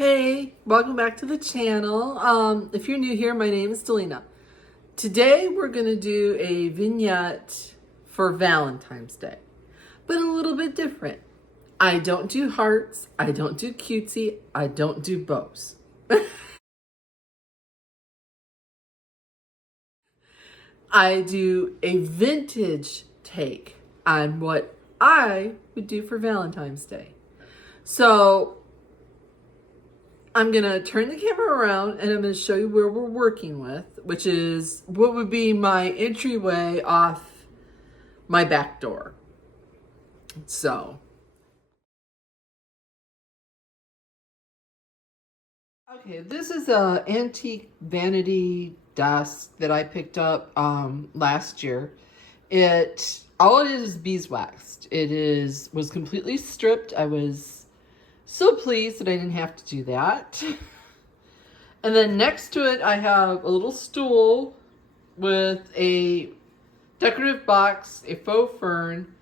Hey, welcome back to the channel. If you're new here, my name is Delina. Today we're going to do a vignette for Valentine's Day, but a little bit different. I don't do hearts, I don't do cutesy, I don't do bows. I do a vintage take on what I would do for Valentine's Day. So I'm going to turn the camera around and I'm going to show you where we're working with, which is what would be my entryway off my back door. So, okay, this is an antique vanity desk that I picked up last year. All it is beeswaxed. Was completely stripped. I was so pleased that I didn't have to do that. And then next to it, I have a little stool with a decorative box, a faux fern,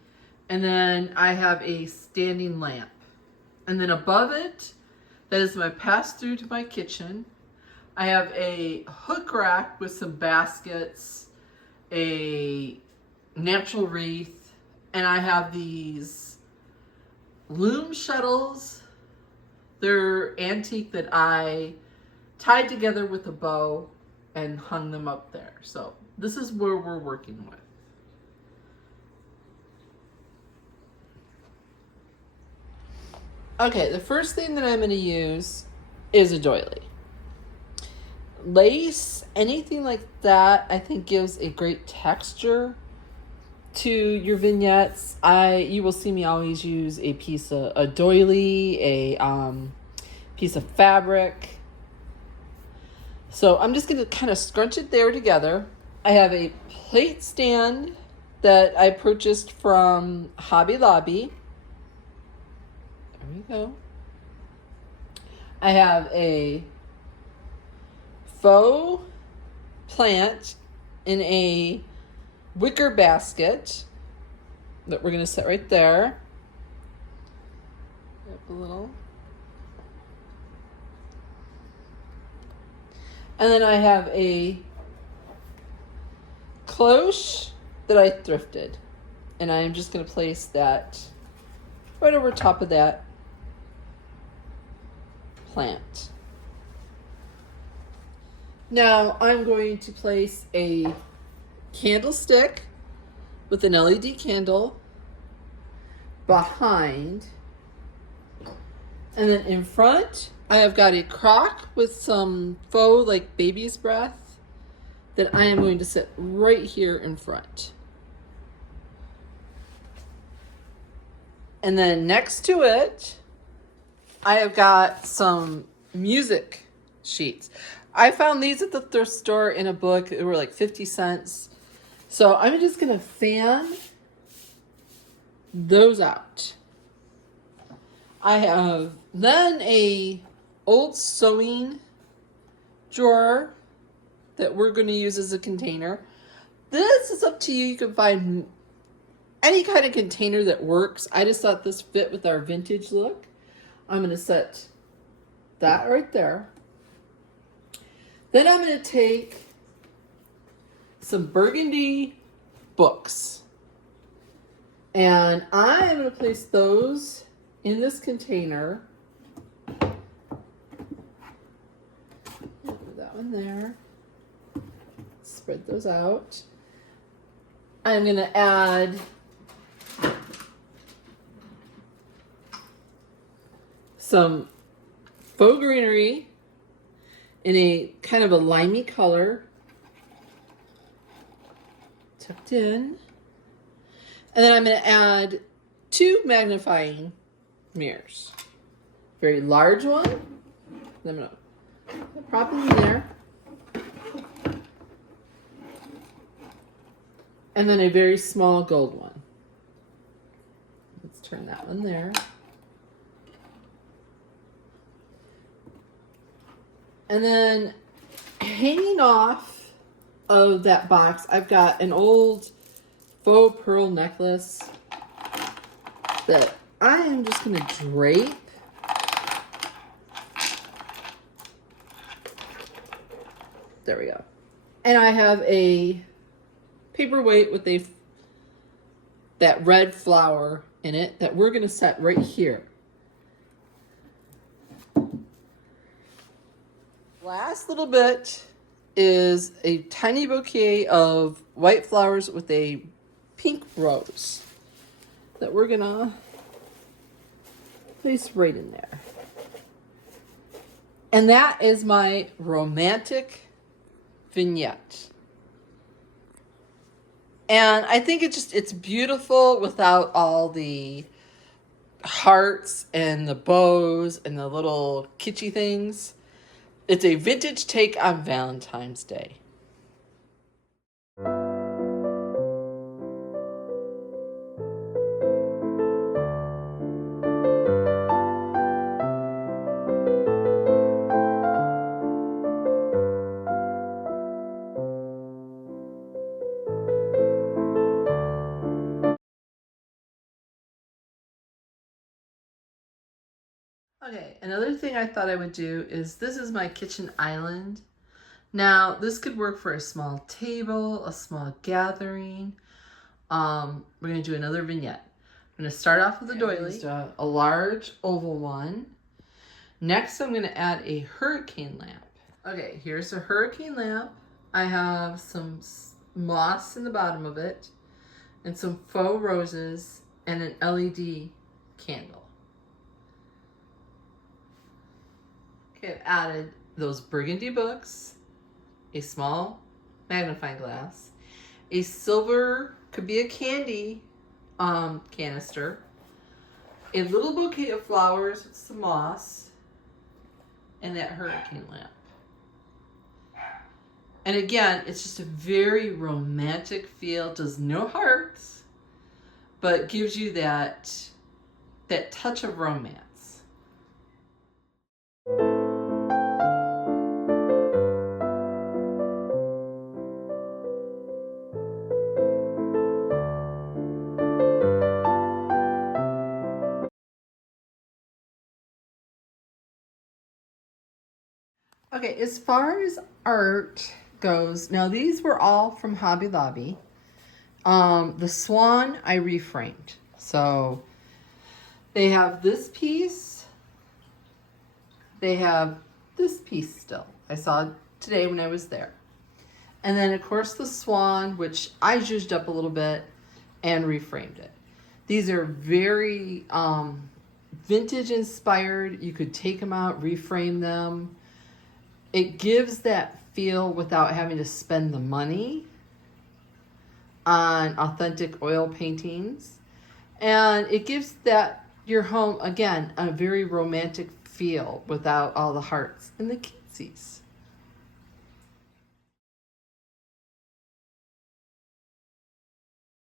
and then I have a standing lamp. And then above it, that is my pass-through to my kitchen. I have a hook rack with some baskets, a natural wreath, and I have these loom shuttles. They're antique that I tied together with a bow and hung them up there. So this is where we're working with. Okay, the first thing that I'm going to use is a doily. Lace, anything like that, I think gives a great texture to your vignettes. You will see me always use a piece of a doily, a piece of fabric. So I'm just going to kind of scrunch it there together. I have a plate stand that I purchased from Hobby Lobby. There we go. I have a faux plant in a wicker basket that we're going to set right there. Up a little. And then I have a cloche that I thrifted. And I am just going to place that right over top of that plant. Now I'm going to place a candlestick with an LED candle behind, and then in front I have got a crock with some faux like baby's breath that I am going to set right here in front. And then next to it I have got some music sheets. I found these at the thrift store in a book. They were like 50 cents. So I'm just going to fan those out. I have then a old sewing drawer that we're going to use as a container. This is up to you. You can find any kind of container that works. I just thought this fit with our vintage look. I'm going to set that right there. Then I'm going to take some burgundy books. And I am going to place those in this container. Put that one there. Spread those out. I'm going to add some faux greenery in a kind of a limey color, tucked in. And then I'm going to add 2 magnifying mirrors. Very large one. I'm going to prop it in there. And then a very small gold one. Let's turn that one there. And then hanging off of that box, I've got an old faux pearl necklace that I am just going to drape There we go. And I have a paperweight with that red flower in it that we're going to set right here. Last little bit is a tiny bouquet of white flowers with a pink rose that we're going to place right in there. And that is my romantic vignette. And I think it's beautiful without all the hearts and the bows and the little kitschy things. It's a vintage take on Valentine's Day. Okay, another thing I thought I would do is this is my kitchen island. Now, this could work for a small table, a small gathering. We're going to do another vignette. I'm going to start off with a doily, a large oval one. Next, I'm going to add a hurricane lamp. Okay, here's a hurricane lamp. I have some moss in the bottom of it, and some faux roses, and an LED candle. Okay, I've added those burgundy books, a small magnifying glass, a silver, could be a candy canister, a little bouquet of flowers with some moss, and that hurricane lamp. And again, it's just a very romantic feel. It does no hearts, but gives you that touch of romance. Okay, as far as art goes, now these were all from Hobby Lobby. The swan I reframed. So they have this piece. They have this piece still. I saw it today when I was there. And then of course the swan, which I zhuzhed up a little bit and reframed it. These are very vintage inspired. You could take them out, reframe them. It gives that feel without having to spend the money on authentic oil paintings. And it gives that your home, again, a very romantic feel without all the hearts and the cutesies.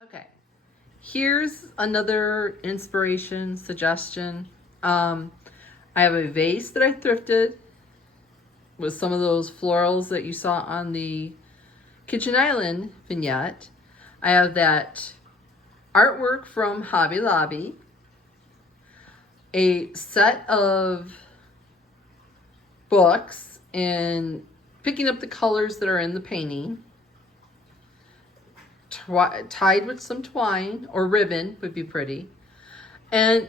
Okay, here's another inspiration suggestion. I have a vase that I thrifted with some of those florals that you saw on the Kitchen Island vignette. I have that artwork from Hobby Lobby, a set of books and picking up the colors that are in the painting, tied with some twine or ribbon would be pretty, and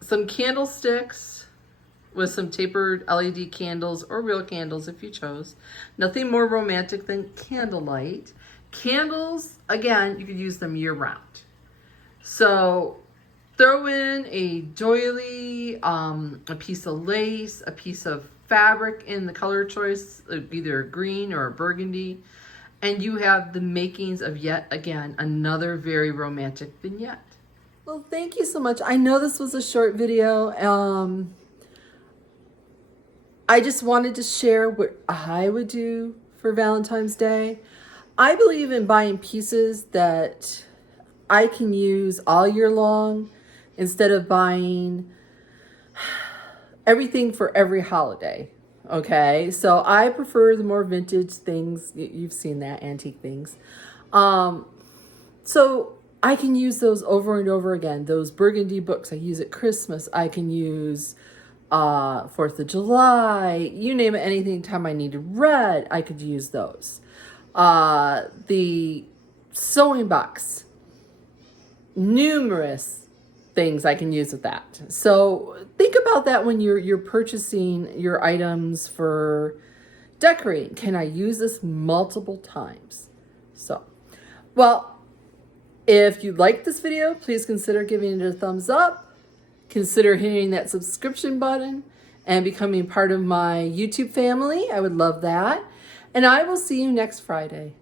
some candlesticks with some tapered LED candles or real candles if you chose. Nothing more romantic than candlelight. Candles, again, you could use them year round. So throw in a doily, a piece of lace, a piece of fabric in the color choice, either a green or a burgundy, and you have the makings of yet again another very romantic vignette. Well, thank you so much. I know this was a short video. I just wanted to share what I would do for Valentine's Day. I believe in buying pieces that I can use all year long instead of buying everything for every holiday. Okay, so I prefer the more vintage things. You've seen that, antique things. So I can use those over and over again. Those burgundy books I use at Christmas. I can use 4th of July, you name it, anytime I needed red, I could use those. The sewing box, numerous things I can use with that. So think about that when you're purchasing your items for decorating. Can I use this multiple times? So, well, if you like this video, please consider giving it a thumbs up. Consider hitting that subscription button and becoming part of my YouTube family. I would love that. And I will see you next Friday.